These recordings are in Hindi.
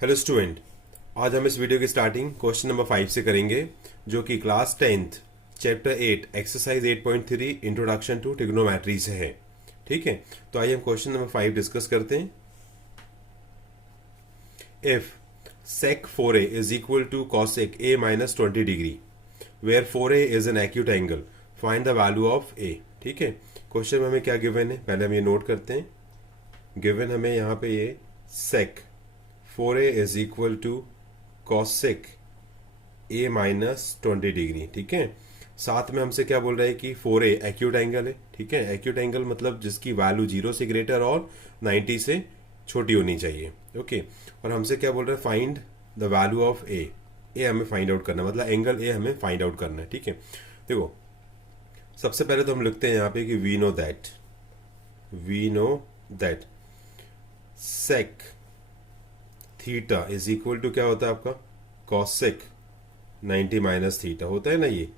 Hello student. आज हम इस वीडियो की स्टार्टिंग क्वेश्चन नंबर 5 से करेंगे, जो कि class 10th chapter 8 exercise 8.3 introduction to trigonometry से है। ठीक है, तो आइए हम क्वेश्चन नंबर 5 डिस्कस करते हैं। If sec 4a is equal to cosec a minus 20 degree where 4a is an acute angle, find the value of a। ठीक है, क्वेश्चन में हमें क्या गिवन है, पहले हम ये नोट करते हैं। गिवन हमें यहाँ पे ये sec 4a is equal to cosec a minus 20 degree. ठीक है, साथ में हमसे क्या बोल रहा है कि 4a एक्यूट एंगल है। ठीक है, एक्यूट एंगल मतलब जिसकी वैल्यू 0 से ग्रेटर और 90 से छोटी होनी चाहिए। ओके, और हमसे क्या बोल रहा है, फाइंड द वैल्यू ऑफ ए। ए हमें फाइंड आउट करना है, मतलब एंगल ए हमें फाइंड आउट करना है। ठीक है, देखो सबसे पहले तो हम लिखते हैं यहाँ पे कि we know that sec theta is equal to क्या होता है आपका, कॉसेक 90 माइनस थीटा होता है ना। ये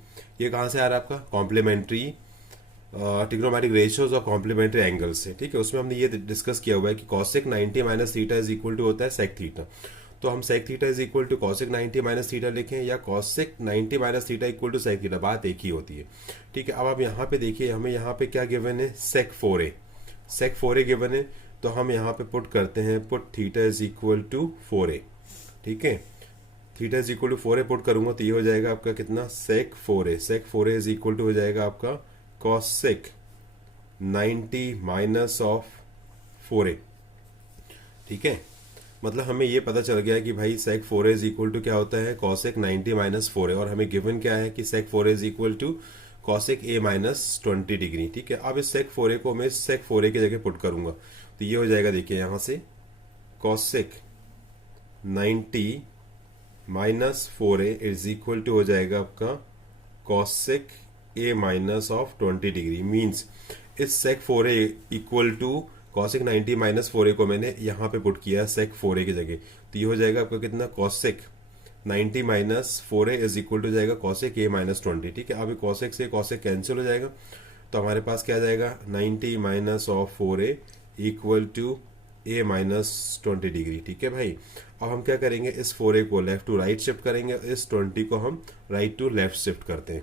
कहाँ से आ रहा है आपका, कॉम्प्लीमेंट्री ट्रिग्नोमेट्रिक रेशियोज और कॉम्प्लीमेंट्री एंगल्स से। ठीक है, उसमें हमने ये डिस्कस किया हुआ है कि cosec 90 minus theta is equal to होता है सेक थीटा। तो हम sec theta is equal to cosec 90 minus theta लिखें या cosec 90 minus theta equal to sec theta, बात एक ही होती है। ठीक है, अब आप यहाँ पे देखिए, हमें यहाँ पे क्या गिवन है, सेक 4a गिवन है। तो हम यहाँ पे पुट करते हैं, put theta is equal to 4a। ठीक है, theta is equal to 4a put करूंगा तो ये हो जाएगा आपका कितना, सेक 4a इज इक्वल टू हो जाएगा आपका कॉसेक 90 माइनस ऑफ 4a। ठीक है, मतलब हमें ये पता चल गया कि भाई सेक 4a इज इक्वल टू क्या होता है, कॉसेक 90 माइनस 4a, और हमें गिवन क्या है कि sec 4a is equal to cosec a minus 20 degree. ठीक है, अब इस सेक 4a को मैं सेक 4a की जगह पुट करूंगा तो ये हो जाएगा, देखिए यहाँ से cosec 90 minus 4a is equal to हो जाएगा आपका cosec a minus of 20 degree. Means इस sec 4a equal to cosec 90 minus 4a को मैंने यहाँ पे पुट किया सेक 4a की जगह, तो ये हो जाएगा आपका कितना, cosec 90 minus 4a is equal to जाएगा कॉसेक a माइनस 20। ठीक है, अब कॉसेक से कॉसेक कैंसिल हो जाएगा तो हमारे पास क्या आ जाएगा, 90 minus of 4a equal to a minus 20 degree. ठीक है भाई, अब हम क्या करेंगे, इस 4a को लेफ्ट टू राइट शिफ्ट करेंगे, इस 20 को हम राइट टू लेफ्ट शिफ्ट करते हैं।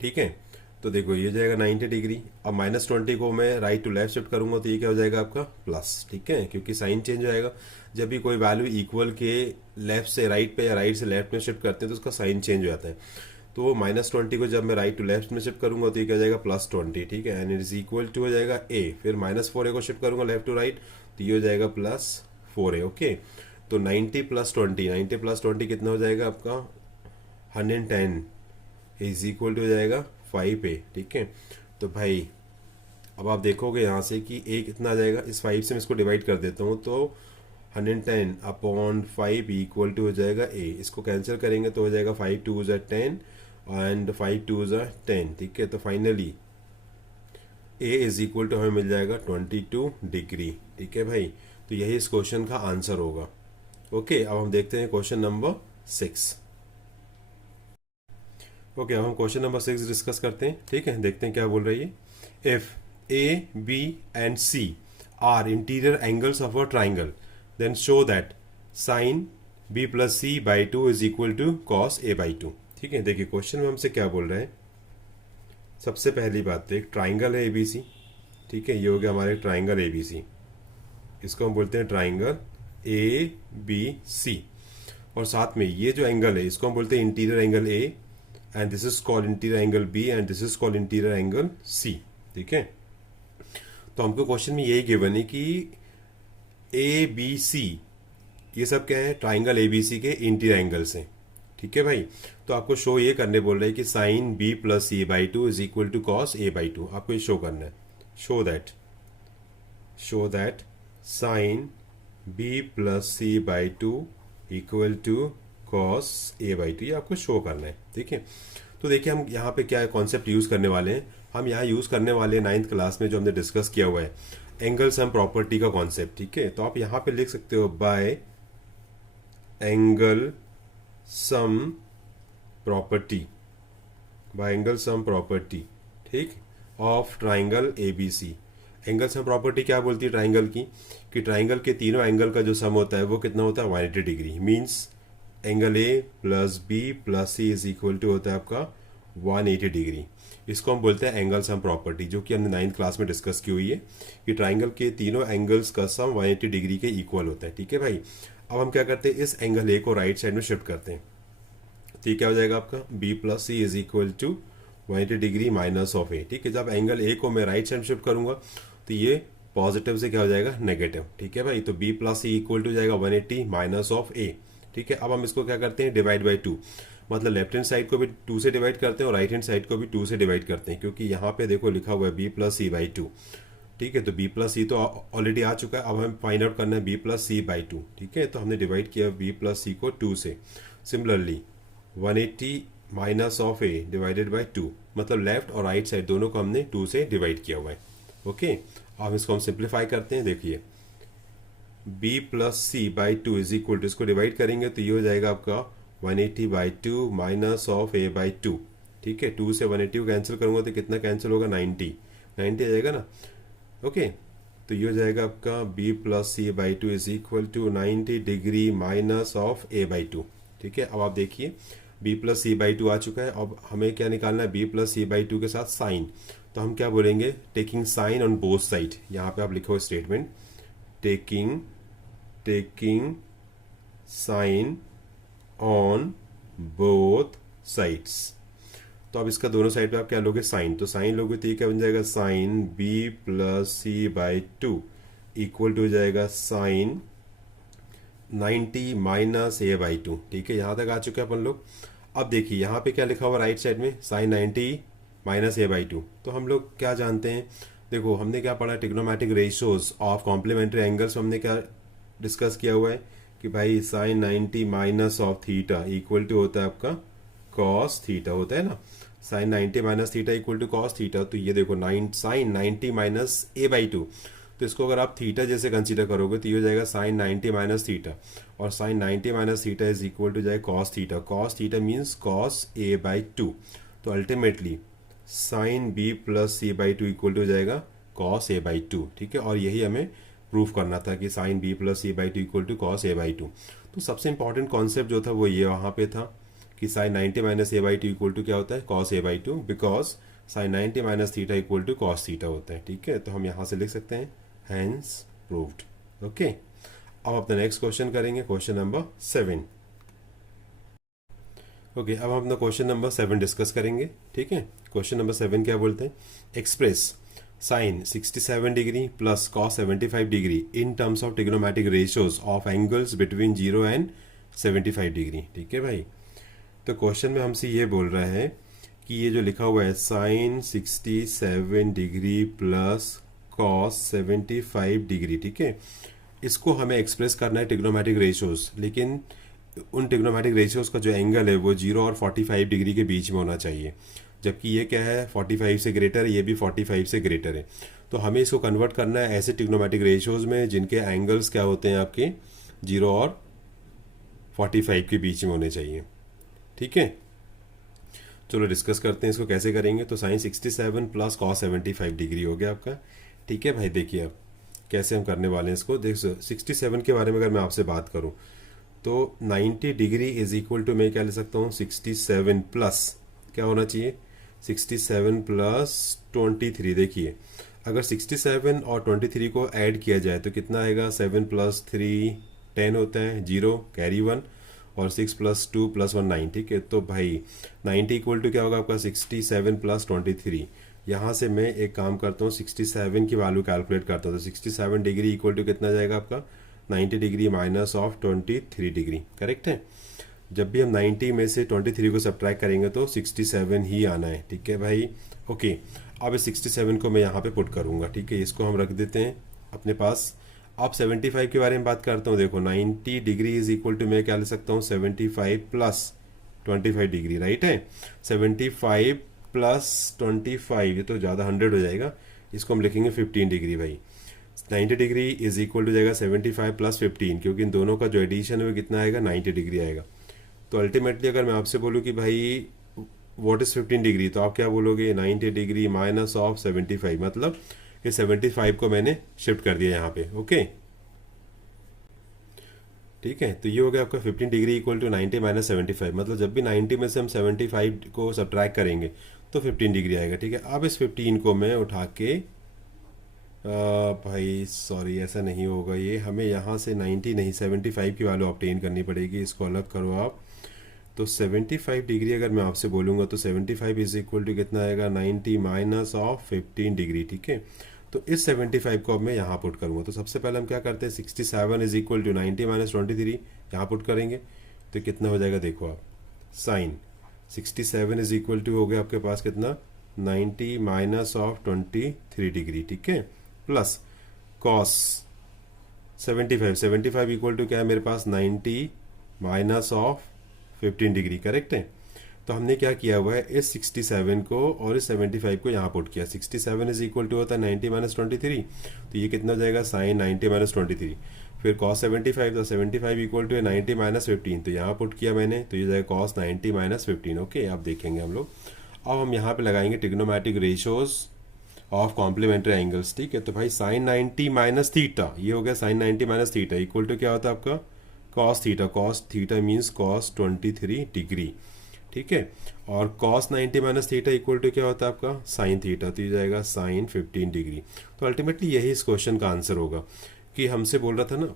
ठीक है, तो देखो ये जाएगा 90 डिग्री। अब माइनस 20 को मैं राइट टू लेफ्ट शिफ्ट करूंगा तो ये क्या हो जाएगा आपका प्लस। ठीक है, क्योंकि साइन चेंज हो जाएगा जब भी कोई वैल्यू इक्वल के लेफ्ट से राइट पे या राइट से लेफ्ट में शिफ्ट करते हैं तो उसका साइन चेंज हो जाता है। तो माइनस 20 को जब मैं राइट टू लेफ्ट में शिफ्ट करूंगा तो ये क्या हो जाएगा प्लस 20। ठीक है, and it is equal to हो जाएगा a, फिर माइनस 4a को शिफ्ट करूंगा लेफ्ट टू राइट तो ये हो जाएगा प्लस 4a। ओके, तो 90 प्लस 20 कितना हो जाएगा आपका, 110 इज इक्वल टू हो जाएगा 5a। ठीक है, तो भाई अब आप देखोगे यहाँ से कि a कितना आ जाएगा, इस 5 से मैं इसको डिवाइड कर देता हूँ तो 110 अपॉन 5 इक्वल टू हो जाएगा a। इसको कैंसिल करेंगे तो हो जाएगा 5 2 ज़ा 10 एंड 5 2 ज़ा 10। ठीक है, तो finally a is equal to हमें मिल जाएगा 22 डिग्री। ठीक है भाई, तो यही इस क्वेश्चन का आंसर होगा। ओके, अब हम देखते हैं क्वेश्चन नंबर 6। ओके, अब हम क्वेश्चन नंबर 6 डिस्कस करते हैं। ठीक है, देखते हैं क्या बोल रही है। If A B and C are interior angles of a triangle then show that sine B plus C by 2 is equal to cos A by 2। ठीक है, देखिए क्वेश्चन में हमसे क्या बोल रहे हैं। सबसे पहली बात तो एक ट्राइंगल है एबीसी। ठीक है, ये हो गया हमारे ट्राइंगल एबीसी, इसको हम बोलते हैं ट्राइंगल ए बी सी, और साथ में ये जो एंगल है इसको हम बोलते हैं interior angle A, and this is called interior angle B, and this is called interior angle C. ठीक है, तो हमको क्वेश्चन में यही गिवन है कि ए बी सी ये सब क्या है, ट्राइंगल ए बी सी के इंटीरियर एंगल्स हैं। ठीक है भाई, तो आपको शो ये करने बोल रहे हैं कि sine B plus C by 2 is equal to cos A by 2। आपको ये शो करना है, show that sine B plus C by 2 equal to cos A by 2, ये आपको शो करना है। ठीक है, तो देखिए हम यहाँ पे क्या कॉन्सेप्ट यूज करने वाले हैं, हम यहाँ यूज करने वाले हैं 9th क्लास में जो हमने डिस्कस किया हुआ है, एंगल सम प्रॉपर्टी का कॉन्सेप्ट। ठीक है, तो आप यहाँ पे लिख सकते हो by angle sum property, by angle sum property, ठीक, of triangle ABC, angle sum property क्या बोलती है ट्राइंगल की, कि ट्राइंगल के तीनों एंगल का जो सम होता है वो कितना होता है 180 degree. Means angle A plus B plus C is equal to होता है आपका 180 डिग्री। इसको हम बोलते हैं एंगल सम प्रॉपर्टी, जो कि हमने 9th क्लास में डिस्कस की हुई है कि ट्राइंगल के तीनों एंगल्स का सम 180 डिग्री के इक्वल होता है। ठीक है भाई, अब हम क्या करते हैं, इस एंगल ए को राइट साइड में शिफ्ट करते हैं। तो ये क्या हो जाएगा आपका B plus C is equal to 180 degree minus of A. ठीक है, जब एंगल ए को मैं राइट साइड शिफ्ट करूंगा तो ये पॉजिटिव से क्या हो जाएगा नेगेटिव। ठीक है भाई, तो B plus C equal to जाएगा 180 माइनस ऑफ ए। ठीक है, अब हम इसको क्या करते हैं डिवाइड बाई 2, मतलब लेफ्ट हैंड साइड को भी 2 से डिवाइड करते हैं और राइट हैंड साइड को भी 2 से डिवाइड करते हैं, क्योंकि यहाँ पे देखो लिखा हुआ है बी प्लस सी बाई 2। ठीक है, तो बी प्लस सी तो ऑलरेडी आ चुका है, अब हमें फाइंड आउट करना है बी प्लस सी बाई 2। ठीक है, तो हमने डिवाइड किया बी प्लस सी को 2 से। Similarly 180 minus of A divided by 2, मतलब लेफ्ट और राइट साइड दोनों को हमने 2 से डिवाइड किया हुआ है। ओके, अब इसको हम सिंप्लीफाई करते हैं। देखिए b plus C by 2 is equal to, इसको डिवाइड करेंगे तो ये हो जाएगा आपका 180 by 2 minus of a by 2। ठीक है, 2 से 180 को कैंसिल करूंगा तो कितना कैंसिल होगा 90 90 आ जाएगा ना। ओके, तो ये हो जाएगा आपका b plus C by 2 is equal to 90 degree minus of a by 2। ठीक है, अब आप देखिए b प्लस सी बाई 2 आ चुका है। अब हमें क्या निकालना है, b प्लस सी बाई 2 के साथ साइन, तो हम क्या बोलेंगे taking sine on both side. यहाँ पे आप लिखो statement taking sine on both sides. तो अब इसका दोनों साइड पे आप क्या लोगे साइन, तो साइन लोगे तो ये क्या बन जाएगा sine b plus C by 2 equal to हो जाएगा साइन 90 माइनस ए बाई 2। ठीक है, यहाँ तक आ चुके हैं अपन लोग। अब देखिए यहाँ पे क्या लिखा हुआ राइट साइड में साइन 90 माइनस ए बाई 2। तो हम लोग क्या जानते हैं, देखो हमने क्या पढ़ा trigonometric ratios of complementary angles. हमने क्या डिस्कस किया हुआ है कि भाई sine 90 minus of theta equal to होता है आपका कॉस थीटा, होता है ना। Sine 90 minus theta equal to cos theta. तो ये देखो साइन 90 माइनस ए बाई 2, तो इसको अगर आप थीटा जैसे कंसीडर करोगे तो ये हो जाएगा साइन 90 माइनस थीटा, और sine 90 minus theta is equal to जाएगा cos theta. Cos theta means cos A by 2। तो ultimately sine B plus C by 2 equal to जाएगा कॉस ए बाई 2। ठीक है, और यही हमें प्रूफ करना था कि sine B plus C by 2 equal to cos A by 2। तो सबसे इंपॉर्टेंट कॉन्सेप्ट जो था वो ये वहाँ पे था कि sine 90 minus A by 2 equal to क्या होता है cos A by 2, because sine 90 minus theta equal to cos theta होता है। ठीक है, तो हम यहाँ से लिख सकते हैं हैंस प्रूव्ड। ओके, अब अपना नेक्स्ट क्वेश्चन करेंगे, क्वेश्चन नंबर 7। ओके, अब हम अपना क्वेश्चन नंबर 7 डिस्कस करेंगे। ठीक है, क्वेश्चन नंबर 7 क्या बोलते हैं, express sine 67 degree plus cos 75 degree in terms of trigonometric ratios of angles between 0 and 75 degree. ठीक है भाई, तो क्वेश्चन में हमसे ये बोल रहा है कि ये जो लिखा हुआ है sine 67 degree plus cos 75 degree, ठीक है, इसको हमें एक्सप्रेस करना है ट्रिग्नोमेट्रिक रेशियोज, लेकिन उन ट्रिग्नोमेट्रिक रेशियोज का जो एंगल है वो 0 और 45 डिग्री के बीच में होना चाहिए, जबकि ये क्या है 45 से ग्रेटर है, ये भी 45 से ग्रेटर है। तो हमें इसको कन्वर्ट करना है ऐसे ट्रिग्नोमेट्रिक रेशियोज में जिनके एंगल्स क्या होते हैं आपके 0 और 45 के बीच में होने चाहिए। ठीक है, चलो डिस्कस करते हैं इसको कैसे करेंगे। तो साइन 67 प्लस कॉस 75 डिग्री हो गया आपका। ठीक है भाई, देखिए अब कैसे हम करने वाले हैं इसको। देखो 67 के बारे में अगर मैं आपसे बात करूं तो 90 डिग्री इज इक्वल टू मैं क्या ले सकता हूँ 67 प्लस क्या होना चाहिए 67 प्लस 23। देखिए अगर 67 और 23 को ऐड किया जाए तो कितना आएगा 7 प्लस 3 10 होता है, 0 कैरी 1, और 6 प्लस 2 प्लस 1 9। ठीक है, तो भाई 90 इक्वल टू क्या होगा आपका 67 प्लस 23। यहाँ से मैं एक काम करता हूँ 67 की वैल्यू कैलकुलेट करता हूँ, तो 67 डिग्री इक्वल टू कितना जाएगा आपका 90 degree minus of 23 degree. Correct है, जब भी हम 90 में से 23 को सब्ट्रैक्ट करेंगे तो 67 ही आना है। ठीक है भाई, ओके, अब इस 67 को मैं यहाँ पे पुट करूँगा। ठीक है, इसको हम रख देते हैं अपने पास। अब 75 के बारे में बात करता हूँ। देखो 90 डिग्री इज इक्वल टू मैं क्या ले सकता हूँ 75 प्लस 25 डिग्री, राइट है। 75 प्लस 25 ये तो ज़्यादा 100 हो जाएगा, इसको हम लिखेंगे 15 डिग्री भाई। 90 डिग्री इज इक्वल टू जाएगा 75 प्लस 15, क्योंकि इन दोनों का जो एडिशन है वो कितना आएगा 90 डिग्री आएगा। तो अल्टीमेटली अगर मैं आपसे बोलूँ कि भाई व्हाट इज 15 डिग्री, तो आप क्या बोलोगे 90 डिग्री माइनस ऑफ 75, मतलब ये 75 को मैंने शिफ्ट कर दिया यहाँ पे। ओके ठीक है, तो ये हो गया आपका 15 डिग्री इक्वल टू 90 माइनस 75, मतलब जब भी 90 में से हम 75 को सब्ट्रैक्ट करेंगे तो 15 डिग्री आएगा। ठीक है, अब इस 15 को मैं उठा के भाई सॉरी ऐसा नहीं होगा, ये हमें यहाँ से 90 नहीं 75 की वैल्यू ऑब्टेन करनी पड़ेगी। इसको अलग करो आप, तो 75 डिग्री अगर मैं आपसे बोलूँगा तो 75 इज इक्वल टू कितना आएगा, 90 माइनस ऑफ 15 डिग्री। ठीक है, तो इस 75 को अब मैं यहाँ पुट करूँगा। तो सबसे पहले हम क्या करते हैं, 67 इज इक्वल टू 90 माइनस 23 यहाँ पुट करेंगे तो कितना हो जाएगा, देखो आप साइन 67 इज इक्वल टू हो गया आपके पास कितना, 90 माइनस ऑफ 23 डिग्री। ठीक है, प्लस कॉस 75 इक्वल टू क्या है मेरे पास, 90 माइनस ऑफ 15 डिग्री। करेक्ट है, तो हमने क्या किया हुआ है, इस 67 को और इस 75 को यहाँ पुट किया। 67 इज इक्वल टू होता है 90 माइनस 23, तो ये कितना हो जाएगा, साइन 90 माइनस 23। फिर कॉस 75, तो 75 इक्वल टू है 90 माइनस 15, तो यहाँ पुट किया मैंने, तो ये जाएगा कॉस 90 माइनस 15। ओके, अब देखेंगे हम लोग, अब हम यहाँ पे लगाएंगे trigonometric ratios of complementary angles. ठीक है, तो भाई साइन 90 माइनस थीटा, ये हो गया sine 90 minus theta equal to क्या होता है आपका, cos theta means cos 23 degree. ठीक है, और cos 90 minus theta equal to क्या होता है आपका, साइन थीटा, तो ये जाएगा साइन 15 डिग्री। तो अल्टीमेटली यही इस क्वेश्चन का आंसर होगा, कि हमसे बोल रहा था ना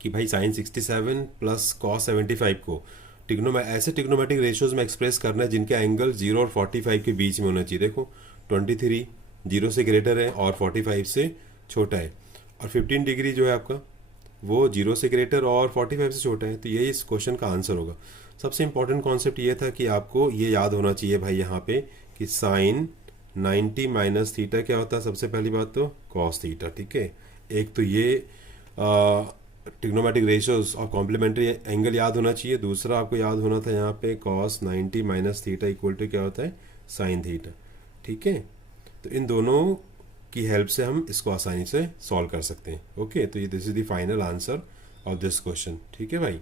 कि भाई साइन 67 प्लस कॉस 75 को ऐसे टिग्नोमेट्रिक रेशियोज में एक्सप्रेस करना है जिनके एंगल 0 और 45 के बीच में होना चाहिए। देखो 23 0 से ग्रेटर है और 45 से छोटा है, और 15 डिग्री जो है आपका वो 0 से ग्रेटर और 45 से छोटा है। तो यही इस क्वेश्चन का आंसर होगा। सबसे इंपॉर्टेंट कॉन्सेप्ट ये था कि आपको ये याद होना चाहिए भाई यहाँ पे कि साइन 90 माइनस थीटा क्या होता है, सबसे पहली बात तो कॉस थीटा। ठीक है, एक तो ये trigonometric ratios of complementary angle याद होना चाहिए, दूसरा आपको याद होना था यहाँ पे cos 90 minus theta equal to क्या होता है, साइन थीटा। ठीक है, तो इन दोनों की हेल्प से हम इसको आसानी से सॉल्व कर सकते हैं। ओके, तो ये this is the final answer of this question. ठीक है भाई।